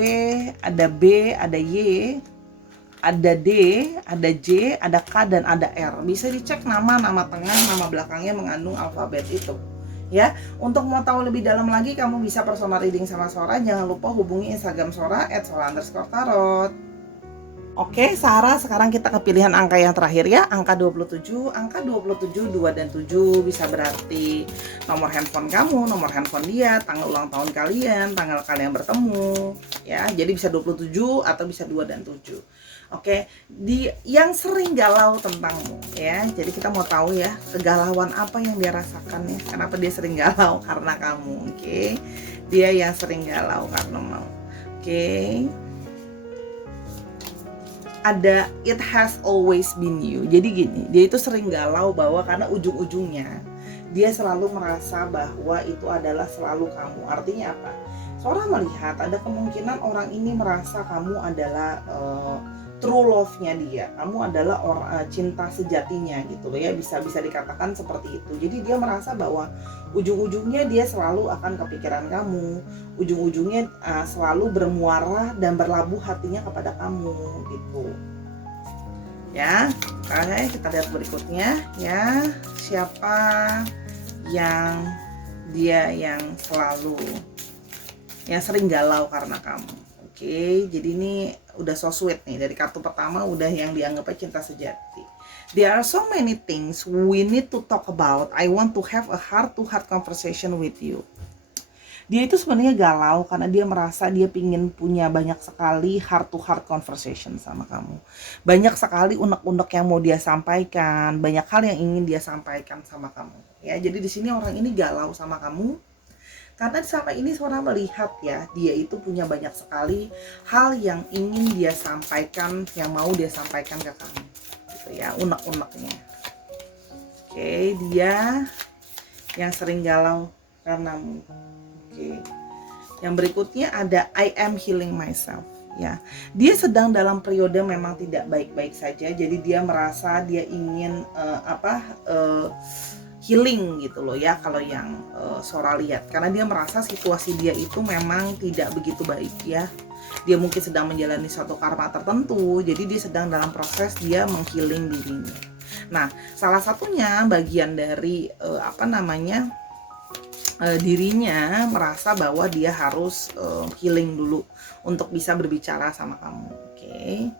ada B, ada Y, ada D, ada J, ada K, dan ada R. Bisa dicek nama tengah, nama belakangnya mengandung alfabet itu. Ya, untuk mau tahu lebih dalam lagi, kamu bisa personal reading sama Sora. Jangan lupa hubungi Instagram Sora @sora_tarot. Oke, Sarah, sekarang kita ke pilihan angka yang terakhir ya, angka 27. Angka 27, 2 dan 7 bisa berarti nomor handphone kamu, nomor handphone dia, tanggal ulang tahun kalian, tanggal kalian bertemu ya. Jadi bisa 27 atau bisa 2 dan 7. Oke, yang sering galau tentangmu ya. Jadi kita mau tahu ya, kegalauan apa yang dia rasakan ya. Kenapa dia sering galau? Karena kamu. Oke. Dia yang sering galau karena mau. Oke. Ada it has always been you. Jadi gini, dia itu sering galau bahwa karena ujung-ujungnya dia selalu merasa bahwa itu adalah selalu kamu. Artinya apa? Sora melihat ada kemungkinan orang ini merasa kamu adalah true love-nya dia, kamu adalah cinta sejatinya gitu loh ya, bisa dikatakan seperti itu. Jadi dia merasa bahwa ujung-ujungnya dia selalu akan kepikiran kamu, ujung-ujungnya selalu bermuara dan berlabuh hatinya kepada kamu gitu ya. Oke, kita lihat berikutnya ya, siapa yang sering galau karena kamu. Oke, jadi ini udah so sweet nih, dari kartu pertama udah yang dianggapnya cinta sejati. There are so many things we need to talk about. I want to have a heart-to-heart conversation with you. Dia itu sebenarnya galau karena dia merasa dia pingin punya banyak sekali heart-to-heart conversation sama kamu. Banyak sekali unek-unek yang mau dia sampaikan, banyak hal yang ingin dia sampaikan sama kamu. Ya, jadi di sini orang ini galau sama kamu. Karena selama ini Sora melihat ya, dia itu punya banyak sekali hal yang ingin dia sampaikan, yang mau dia sampaikan ke kamu gitu ya, unek-uneknya. Oke, dia yang sering galau karenamu. Oke, yang berikutnya ada I am healing myself ya. Dia sedang dalam periode memang tidak baik-baik saja, jadi dia merasa dia ingin healing gitu loh ya, kalau yang Sora lihat, karena dia merasa situasi dia itu memang tidak begitu baik ya. Dia mungkin sedang menjalani suatu karma tertentu, jadi dia sedang dalam proses dia menghealing dirinya. Nah, salah satunya bagian dari dirinya merasa bahwa dia harus healing dulu untuk bisa berbicara sama kamu. Oke.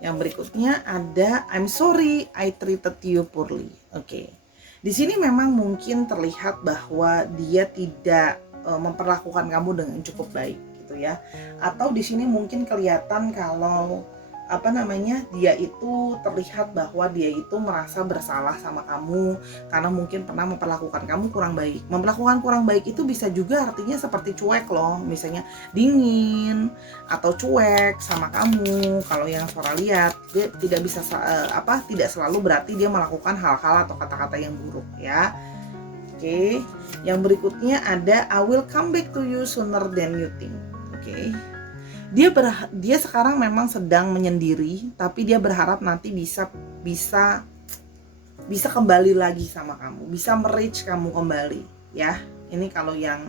Yang berikutnya ada I'm sorry I treated you poorly. Oke. Di sini memang mungkin terlihat bahwa dia tidak memperlakukan kamu dengan cukup baik gitu ya. Atau di sini mungkin kelihatan kalau dia itu terlihat bahwa dia itu merasa bersalah sama kamu karena mungkin pernah memperlakukan kamu kurang baik. Memperlakukan kurang baik itu bisa juga artinya seperti cuek loh, misalnya dingin atau cuek sama kamu. Kalau yang Sora lihat, dia tidak bisa tidak selalu berarti dia melakukan hal-hal atau kata-kata yang buruk ya. Oke, yang berikutnya ada I will come back to you sooner than you think. Oke. Dia sekarang memang sedang menyendiri, tapi dia berharap nanti bisa kembali lagi sama kamu, bisa merich kamu kembali ya. Ini kalau yang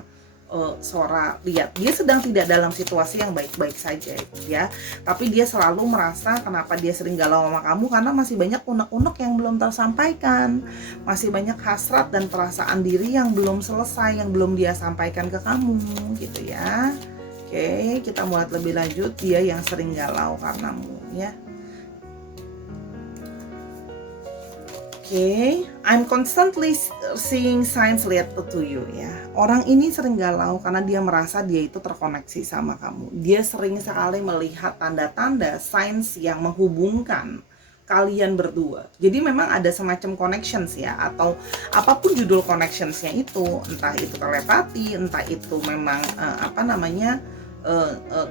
Sora lihat, dia sedang tidak dalam situasi yang baik-baik saja ya, tapi dia selalu merasa kenapa dia sering galau sama kamu karena masih banyak unek-unek yang belum tersampaikan, masih banyak hasrat dan perasaan diri yang belum selesai, yang belum dia sampaikan ke kamu gitu ya. Oke, kita mulai lebih lanjut. Dia yang sering galau karenamu ya. Oke, I'm constantly seeing signs related to you ya. Orang ini sering galau karena dia merasa dia itu terkoneksi sama kamu. Dia sering sekali melihat tanda-tanda signs yang menghubungkan kalian berdua. Jadi memang ada semacam connections ya, atau apapun judul connectionsnya itu, entah itu telepati, entah itu memang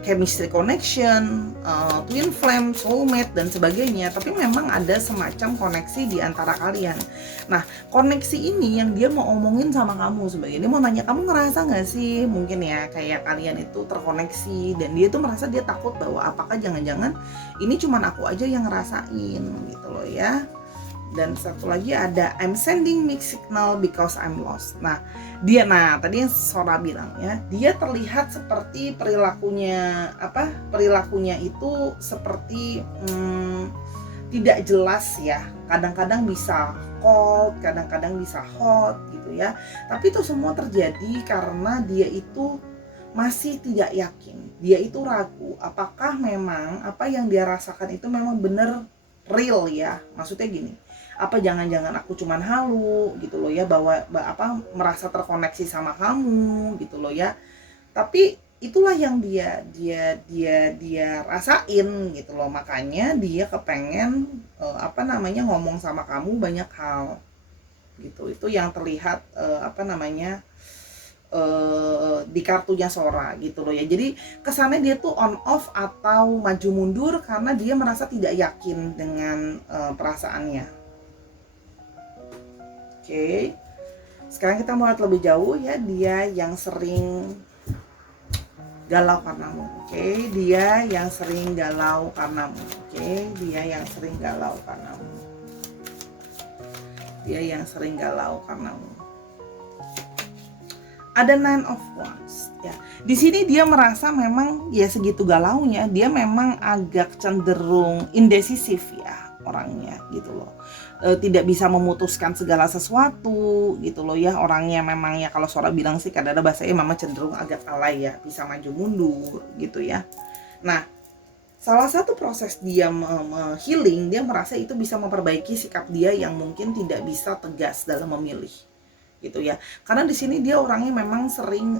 chemistry connection, twin flame, soulmate dan sebagainya, tapi memang ada semacam koneksi di antara kalian. Nah, koneksi ini yang dia mau omongin sama kamu sebagai dia mau nanya, kamu ngerasa nggak sih mungkin ya kayak kalian itu terkoneksi, dan dia tuh merasa dia takut bahwa apakah jangan-jangan ini cuman aku aja yang ngerasain gitu loh ya. Dan satu lagi ada I'm sending mixed signal because I'm lost. Nah tadi yang Sora bilang ya, dia terlihat seperti perilakunya itu seperti tidak jelas ya, kadang-kadang bisa cold, kadang-kadang bisa hot gitu ya. Tapi itu semua terjadi karena dia itu masih tidak yakin, dia itu ragu apakah memang apa yang dia rasakan itu memang benar real ya. Maksudnya gini, apa jangan-jangan aku cuman halu gitu loh ya, bahwa merasa terkoneksi sama kamu gitu loh ya. Tapi itulah yang dia rasain gitu loh, makanya dia kepengen ngomong sama kamu banyak hal gitu. Itu yang terlihat di kartunya Sora gitu loh ya. Jadi kesannya dia tuh on off atau maju mundur karena dia merasa tidak yakin dengan perasaannya. Oke. Sekarang kita mau lihat lebih jauh ya, dia yang sering galau karenamu. Oke, dia yang sering galau karenamu. Oke, dia yang sering galau karenamu. Dia yang sering galau karenamu. Ada Nine of Wands ya. Di sini dia merasa memang ya segitu galaunya, dia memang agak cenderung indecisif ya orangnya gitu loh. Tidak bisa memutuskan segala sesuatu gitu loh ya. Orangnya memang ya, kalau Sora bilang sih kadang-kadang bahasanya memang cenderung agak alay ya, bisa maju mundur gitu ya. Nah, salah satu proses dia healing, dia merasa itu bisa memperbaiki sikap dia yang mungkin tidak bisa tegas dalam memilih gitu ya. Karena di sini dia orangnya memang sering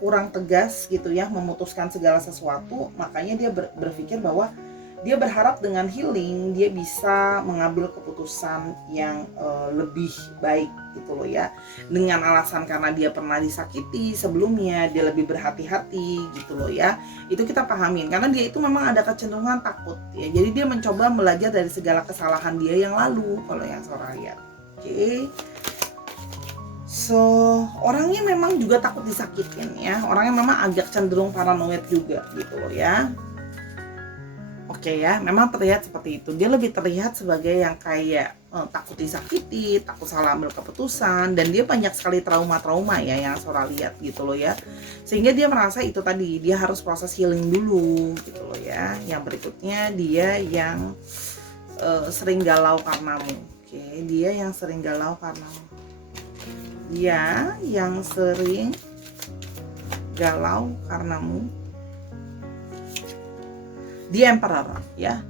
kurang tegas gitu ya, memutuskan segala sesuatu. Makanya dia berpikir bahwa dia berharap dengan healing dia bisa mengambil keputusan yang lebih baik gitu loh ya. Dengan alasan karena dia pernah disakiti sebelumnya, dia lebih berhati-hati gitu loh ya. Itu kita pahamin karena dia itu memang ada kecenderungan takut ya. Jadi dia mencoba belajar dari segala kesalahan dia yang lalu kalau yang Sora lihat. Oke. So, orangnya memang juga takut disakitin ya. Orangnya memang agak cenderung paranoid juga gitu loh ya. Oke ya, memang terlihat seperti itu. Dia lebih terlihat sebagai yang kayak takut disakiti, takut salah ambil keputusan, dan dia banyak sekali trauma-trauma ya yang Sora lihat gitu loh ya. Sehingga dia merasa itu tadi, dia harus proses healing dulu gitu loh ya. Yang berikutnya dia yang sering galau karenamu. Oke, dia yang sering galau karenamu. Dia yang sering galau karenamu. Dia emperor ya.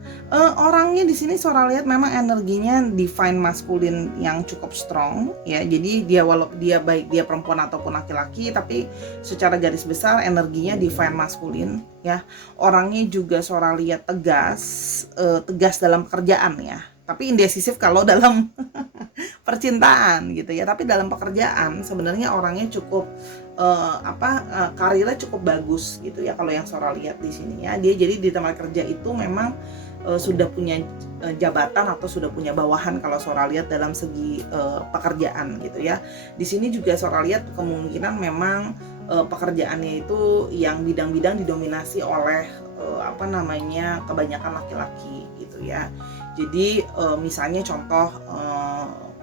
Orangnya di sini Sora lihat memang energinya divine maskulin yang cukup strong ya. Jadi dia walaupun dia baik dia perempuan ataupun laki-laki, tapi secara garis besar energinya divine maskulin ya. Orangnya juga Sora lihat tegas dalam pekerjaan ya. Tapi indecisif kalau dalam percintaan gitu ya. Tapi dalam pekerjaan sebenarnya orangnya cukup karirnya cukup bagus gitu ya kalau yang Sora lihat di sini ya. Dia jadi di tempat kerja itu memang sudah punya jabatan atau sudah punya bawahan kalau Sora lihat dalam segi pekerjaan gitu ya. Di sini juga Sora lihat kemungkinan memang pekerjaannya itu yang bidang-bidang didominasi oleh kebanyakan laki-laki gitu ya. Jadi misalnya contoh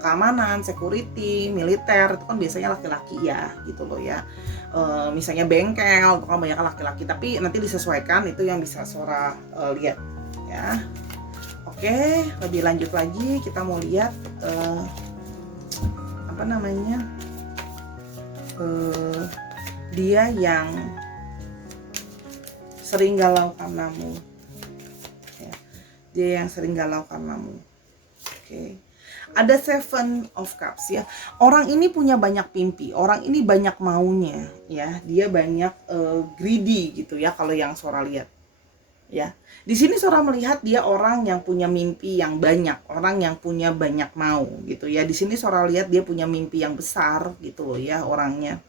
keamanan, security, militer itu kan biasanya laki-laki ya gitu loh ya. Misalnya bengkel itu kan banyak laki-laki, tapi nanti disesuaikan itu yang bisa Sora lihat ya. Oke, lebih lanjut lagi kita mau lihat dia yang sering galau karenamu ya. Dia yang sering galau karenamu. Oke. Ada Seven of Cups ya. Orang ini punya banyak mimpi, orang ini banyak maunya ya. Dia banyak greedy gitu ya kalau yang Sora lihat. Ya. Di sini Sora melihat dia orang yang punya mimpi yang banyak, orang yang punya banyak mau gitu ya. Di sini Sora lihat dia punya mimpi yang besar gitu loh ya orangnya.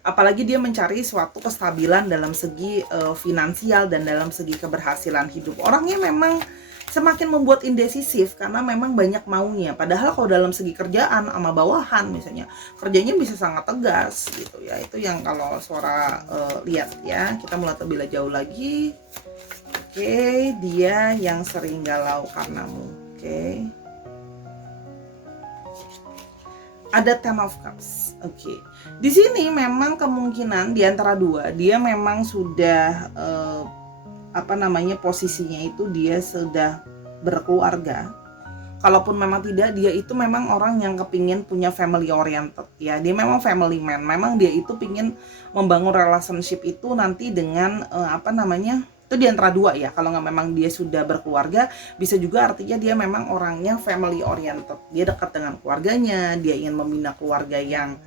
Apalagi dia mencari suatu kestabilan dalam segi finansial dan dalam segi keberhasilan hidup. Orangnya memang semakin membuat indecisif karena memang banyak maunya. Padahal kalau dalam segi kerjaan sama bawahan misalnya, kerjanya bisa sangat tegas gitu ya. Itu yang kalau Sora lihat ya. Kita mulai lebih jauh lagi. Oke, dia yang sering galau karenamu. Oke. Ada Ten of Cups. Oke. Di sini memang kemungkinan di antara dua, dia memang sudah posisinya itu dia sudah berkeluarga. Kalaupun memang tidak, dia itu memang orang yang kepingin punya family oriented ya. Dia memang family man. Memang dia itu pingin membangun relationship itu nanti dengan itu di antara dua ya. Kalau nggak memang dia sudah berkeluarga, bisa juga artinya dia memang orangnya family oriented. Dia dekat dengan keluarganya, dia ingin membina keluarga yang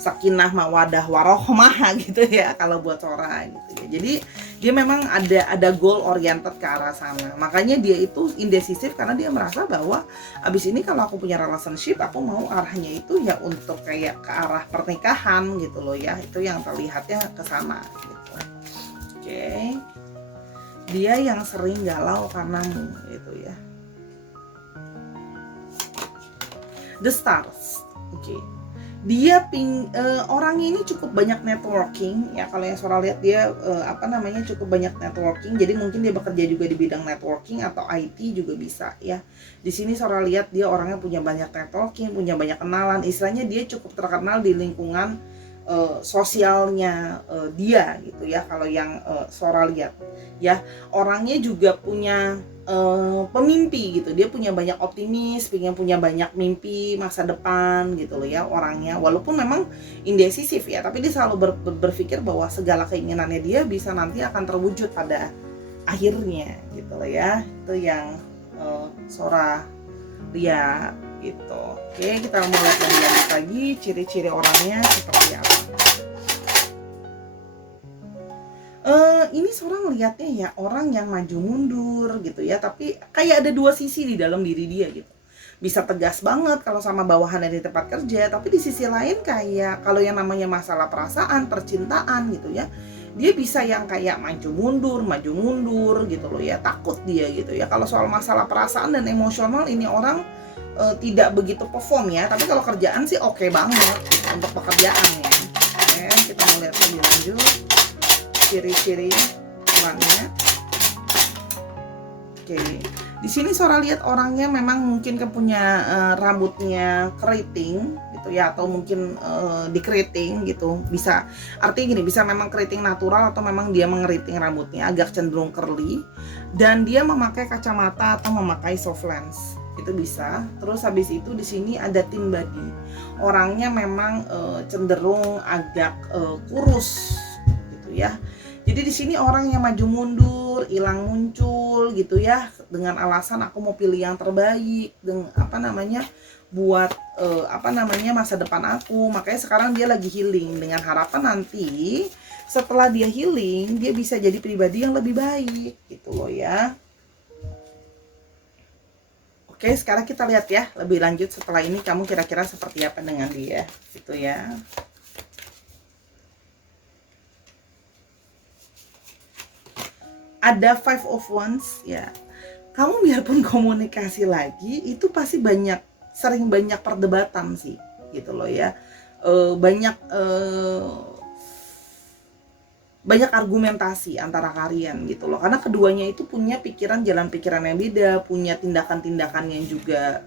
sakinah mawadah warohmah gitu ya kalau buat Sora gitu ya. Jadi dia memang ada goal oriented ke arah sana. Makanya dia itu indecisif karena dia merasa bahwa abis ini kalau aku punya relationship, aku mau arahnya itu ya untuk kayak ke arah pernikahan gitu loh ya. Itu yang terlihatnya ke sana gitu. Oke. Dia yang sering galau karenamu gitu ya. The Stars. Oke. Dia orangnya ini cukup banyak networking ya. Kalau yang Sora lihat dia cukup banyak networking. Jadi mungkin dia bekerja juga di bidang networking atau IT juga bisa ya. Di sini Sora lihat dia orangnya punya banyak networking, punya banyak kenalan. Istilahnya dia cukup terkenal di lingkungan sosialnya dia gitu ya. Kalau yang Sora lihat ya, orangnya juga punya pemimpi gitu. Dia punya banyak optimis, punya banyak mimpi masa depan gitu loh ya orangnya. Walaupun memang indecisif ya, tapi dia selalu berpikir bahwa segala keinginannya dia bisa nanti akan terwujud pada akhirnya gitu loh ya. Itu yang Sora lihat gitu. Oke, kita mulai lihat lagi ciri-ciri orangnya seperti apa. Ini Sora ngelihatnya ya orang yang maju mundur gitu ya, tapi kayak ada dua sisi di dalam diri dia gitu. Bisa tegas banget kalau sama bawahannya di tempat kerja, tapi di sisi lain kayak kalau yang namanya masalah perasaan, percintaan gitu ya, dia bisa yang kayak maju mundur gitu loh ya, takut dia gitu ya. Kalau soal masalah perasaan dan emosional ini orang tidak begitu perform ya, tapi kalau kerjaan sih oke banget gitu, untuk pekerjaannya. Oke, kita mau lihat lebih lanjut ciri-ciri orangnya. Oke, di sini Sora lihat orangnya memang mungkin punya rambutnya keriting gitu ya, atau mungkin dikeriting gitu. Bisa artinya gini, bisa memang keriting natural atau memang dia mengeriting rambutnya agak cenderung curly, dan dia memakai kacamata atau memakai soft lens. Itu bisa. Terus habis itu di sini ada thin body. Orangnya memang cenderung agak kurus gitu ya. Jadi di sini orang yang maju mundur, hilang muncul gitu ya, dengan alasan aku mau pilih yang terbaik, dengan buat masa depan aku. Makanya sekarang dia lagi healing dengan harapan nanti setelah dia healing dia bisa jadi pribadi yang lebih baik gitu loh ya. Oke, sekarang kita lihat ya lebih lanjut setelah ini kamu kira-kira seperti apa dengan dia gitu ya. Ada Five of Wands ya. Kamu biarpun komunikasi lagi itu pasti sering banyak perdebatan sih gitu loh ya. Banyak argumentasi antara kalian gitu loh, karena keduanya itu punya jalan pikiran yang beda, punya tindakan-tindakan yang juga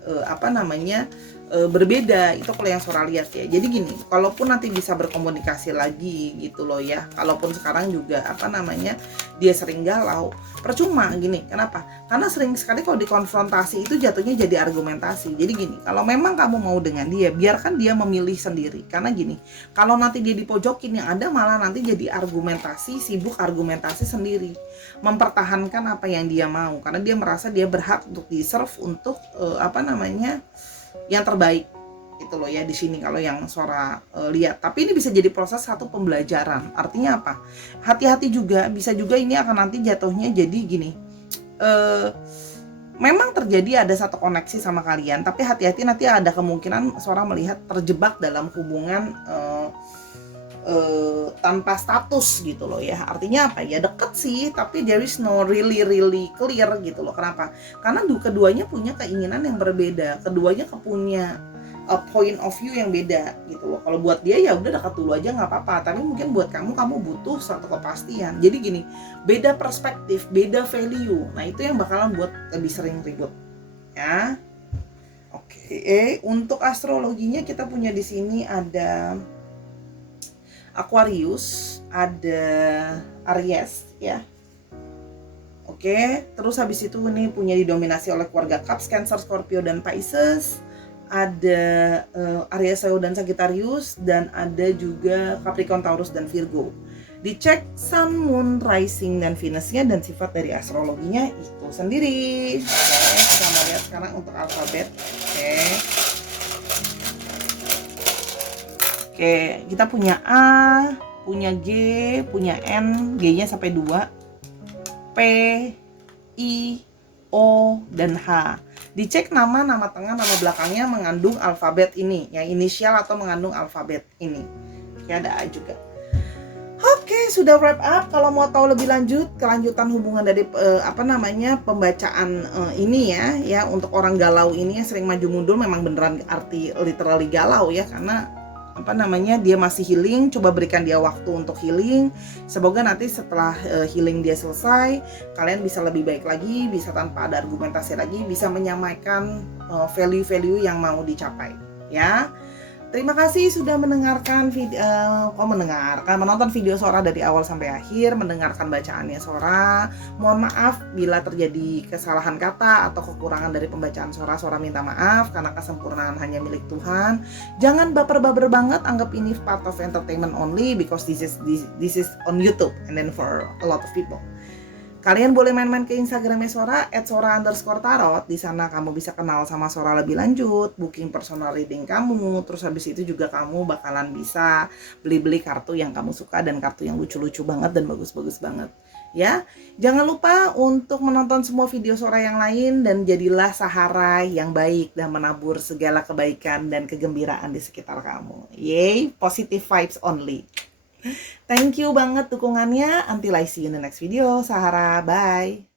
berbeda. Itu kalau yang Sora lihat ya. Jadi gini, kalaupun nanti bisa berkomunikasi lagi gitu loh ya, kalaupun sekarang juga dia sering galau, percuma gini. Kenapa? Karena sering sekali kalau dikonfrontasi itu jatuhnya jadi argumentasi. Jadi gini, kalau memang kamu mau dengan dia, biarkan dia memilih sendiri. Karena gini, kalau nanti dia dipojokin, yang ada malah nanti jadi sibuk argumentasi sendiri, mempertahankan apa yang dia mau, karena dia merasa dia berhak untuk deserve untuk yang terbaik itu loh ya di sini kalau yang Sora lihat. Tapi ini bisa jadi proses satu pembelajaran. Artinya apa? Hati-hati juga, bisa juga ini akan nanti jatuhnya jadi gini. Memang terjadi ada satu koneksi sama kalian, tapi hati-hati nanti ada kemungkinan Sora melihat terjebak dalam hubungan tanpa status gitu loh ya. Artinya apa ya, deket sih tapi there is no really clear gitu loh. Kenapa? Karena keduanya punya keinginan yang berbeda, keduanya punya a point of view yang beda gitu loh. Kalau buat dia ya udah dekat dulu aja nggak apa-apa, tapi mungkin buat kamu butuh satu kepastian. Jadi gini, beda perspektif, beda value. Nah itu yang bakalan buat lebih sering ribut ya. Oke, untuk astrologinya kita punya di sini ada Aquarius, ada Aries ya. Oke, terus habis itu ini punya didominasi oleh keluarga Cups, Cancer, Scorpio, dan Pisces. Ada Aries, Leo, dan Sagittarius, dan ada juga Capricorn, Taurus, dan Virgo. Dicek Sun, Moon, Rising, dan Venus-nya, dan sifat dari astrologinya itu sendiri. Oke, kita mau lihat sekarang untuk alfabet. Oke, kita punya A, punya G, punya N, G-nya sampai 2, P, I, O, dan H. Dicek nama tengah, nama belakangnya mengandung alfabet ini, yang inisial atau mengandung alfabet ini. Oke, ada A juga. Oke, sudah wrap up. Kalau mau tahu lebih lanjut, kelanjutan hubungan dari pembacaan ini ya untuk orang galau ini yang sering maju mundur, memang beneran arti literally galau ya, karena dia masih healing. Coba berikan dia waktu untuk healing. Semoga nanti setelah healing dia selesai, kalian bisa lebih baik lagi, bisa tanpa ada argumentasi lagi, bisa menyampaikan value-value yang mau dicapai ya. Terima kasih sudah menonton video Sora dari awal sampai akhir, mendengarkan bacaannya Sora. Mohon maaf bila terjadi kesalahan kata atau kekurangan dari pembacaan Sora. Sora minta maaf karena kesempurnaan hanya milik Tuhan. Jangan baper-baper banget, anggap ini part of entertainment only because this is on YouTube and then for a lot of people. Kalian boleh main-main ke Instagramnya Sora @sora_tarot. Di sana kamu bisa kenal sama Sora lebih lanjut, booking personal reading kamu. Terus habis itu juga kamu bakalan bisa beli kartu yang kamu suka, dan kartu yang lucu-lucu banget dan bagus-bagus banget. Ya, jangan lupa untuk menonton semua video Sora yang lain, dan jadilah saharai yang baik dan menabur segala kebaikan dan kegembiraan di sekitar kamu. Yay, positive vibes only. Thank you banget dukungannya. Until I see you in the next video. Sahara, bye.